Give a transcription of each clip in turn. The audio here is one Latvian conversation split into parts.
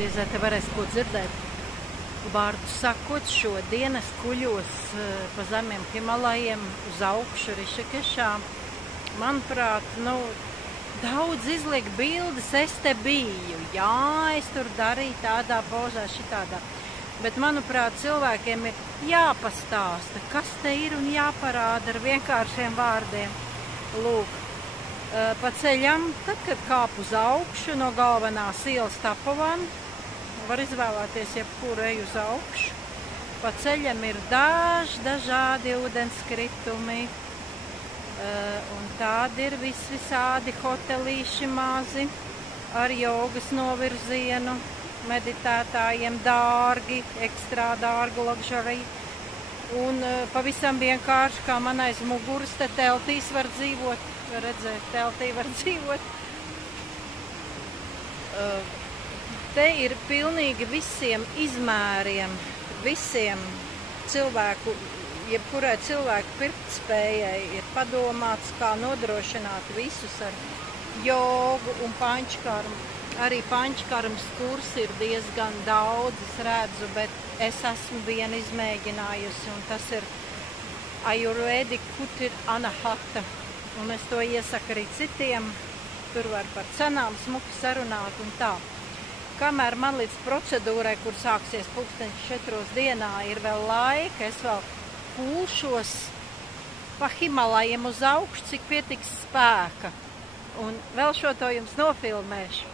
Diez vai te varēs ko dzirdēt. Vārdu sakot, šodien es kuļos pa zemiem Himalajiem uz augšu Rišikešā. Manuprāt, daudz izliek bildes, es te biju. Jā, es tur darīju tādā pozā, šitādā. Bet, manuprāt, cilvēkiem ir jāpastāsta, kas te ir un jāparāda ar vienkāršiem vārdiem. Lūk, pa ceļam, tad, kad kāp uz augšu no galvenās ielas Tapovan, var izvēlēties jebkuru eju uz augšu. Pa ceļam ir dažādi ūdenskritumi, un tādi ir visādi hotelīši mazi ar jogas novirzienu, meditētājiem dārgi, ekstrā dārgu luxury. Un pavisam vienkārši, kā man aiz muguras, te teltīs var dzīvot. Redzēt, teltī var dzīvot. Te ir pilnīgi visiem izmēriem, visiem cilvēku, jebkurai cilvēku pirktspējai ir padomāts, kā nodrošināt visus ar jogu un pančkarmu. Arī pančkarmas kursi ir diezgan daudz, es redzu, bet es esmu vienu izmēģinājusi, un tas ir Ayurvedic Kutir Anahata. Un es to iesaku arī citiem. Tur var par cenām smuki sarunāt un tā. Kamēr man līdz procedūrai, kur sāksies 4 dienā, ir vēl laika, es vēl pūšos pa Himalajiem uz augšu, cik pietiks spēka. Un vēl šo to jums nofilmēšu.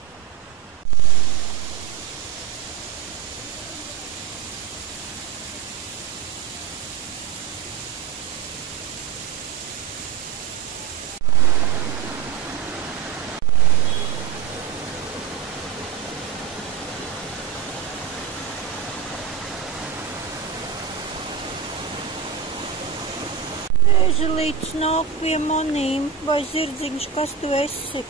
Eželītis nāk pie manīm, vai zirdziņš, kas tu esi?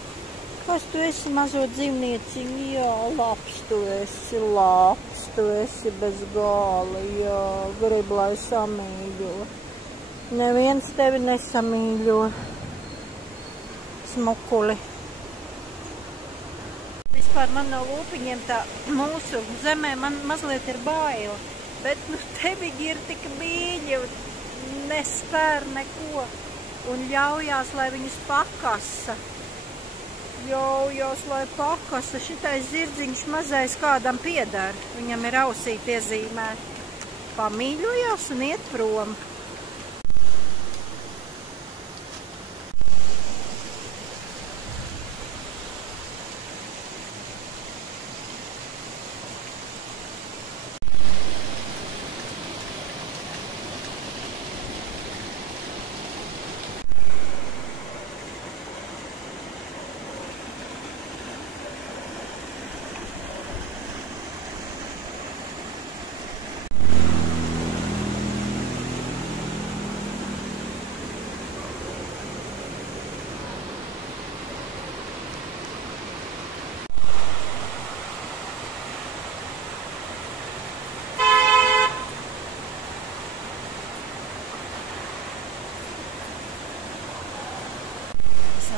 Kas tu esi, mazo dzīvnieciņu? Jā, labs tu esi bez gala, jā, grib, lai samīļo. Neviens tevi nesamīļo, smukuli. Vispār man no lūpiņiem tā mūsu zemē man mazliet ir baila, bet te viņi ir tik mīļi un nespēr neko un ļaujās, lai viņus pakasa. Ļaujās, lai pakasa. Šitais zirdziņš mazais kādam piedara. Viņam ir ausīt iezīmēt. Pamīļojās un iet prom.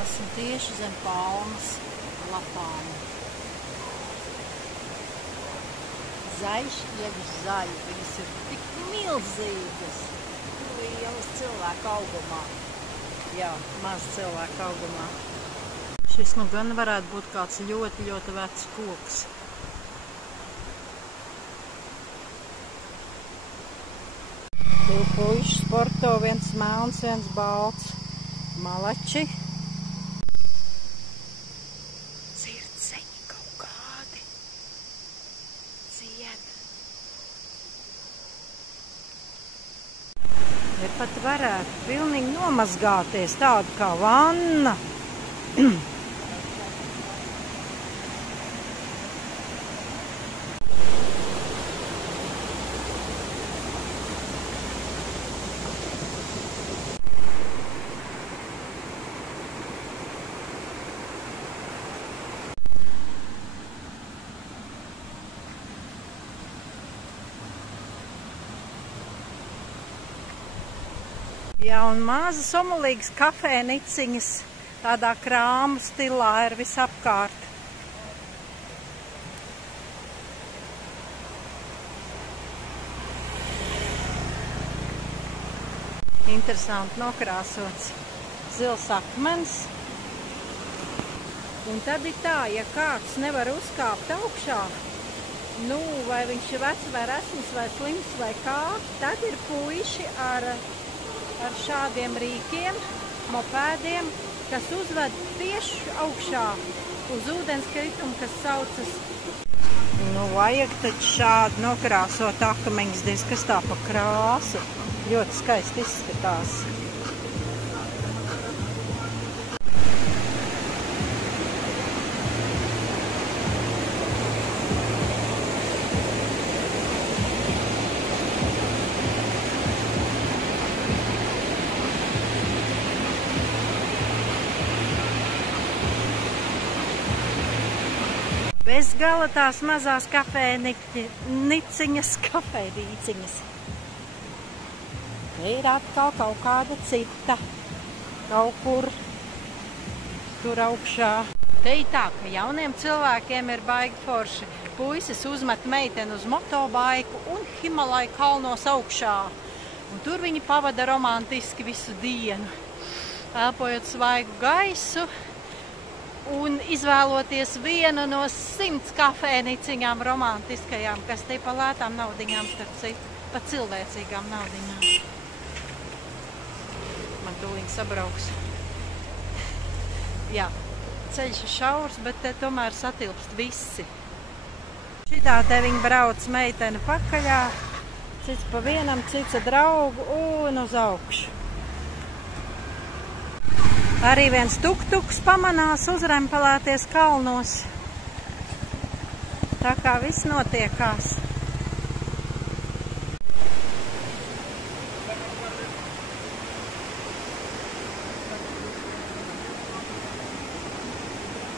Esmu tieši zem palmas lapām. Zaļš, ievis zaļi, viņas ir tik milzīgas, lielas cilvēku augumā. Jā, maz cilvēku augumā. Šis gan varētu būt kāds ļoti vecs koks. Divi puiši sporto, viens melns, viens balts. Malači. Pat varētu pilnīgi nomazgāties, tādu kā vanna. Jā, un mazas omulīgas kafēniciņas tādā krāmu stilā ir visapkārt. Interesanti nokrāsots zils akmens. Un tad ir tā, ja kāds nevar uzkāpt augšā, nu, vai viņš ir vecs vai resns vai slims vai kā, tad ir puiši ar šādiem rīkiem, mopēdiem, kas uzved tieši augšā uz ūdenskritumu, kas saucas. Nu, vajag taču šādi nokrāsot akmeņus, diez kas tā pa krāsu. Ļoti skaisti izskatās. Bez gala tās mazās kafejniciņas, kafejnīciņas. Te ir atkal kaut kāda cita, kaut kur tur augšā. Te ir tā, ka jauniem cilvēkiem ir baigi forši. Puisis uzmet meiteni uz motobaiku un Himalaju kalnos augšā. Un tur viņi pavada romantiski visu dienu, elpojot svaigu gaisu un izvēloties vienu no 100 kafejniciņām romantiskajām, kas te pa lētām naudiņām, starp citu, pa cilvēcīgām naudiņām. Man tūliņ sabrauks. Jā, ceļš ir šaurs, bet te tomēr satilpst visi. Šitā te viņi brauc meiteni pakaļā, cits pa vienam, cits ar draugu un uz augšu. Arī viens tuktuks pamanās uzrempelēties kalnos. Tā kā viss notiekās.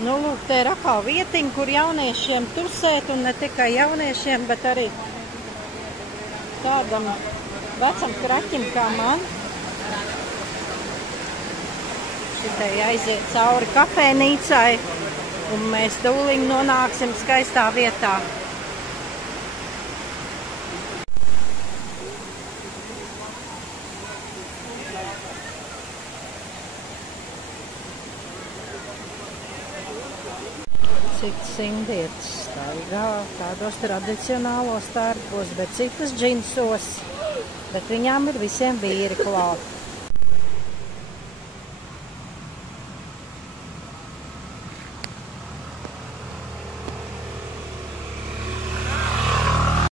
Nu, lūk, te ir atkal vietiņa, kur jauniešiem tusēt, un ne tikai jauniešiem, bet arī tādam vecam kraķim kā man. Šitai aiziet cauri kafejnīcai, un mēs tūliņ nonāksim skaistā vietā. Citas indietis staigā tādos tradicionālos tērpos, bet citas džinsos, bet viņām ir visiem vīri klāt.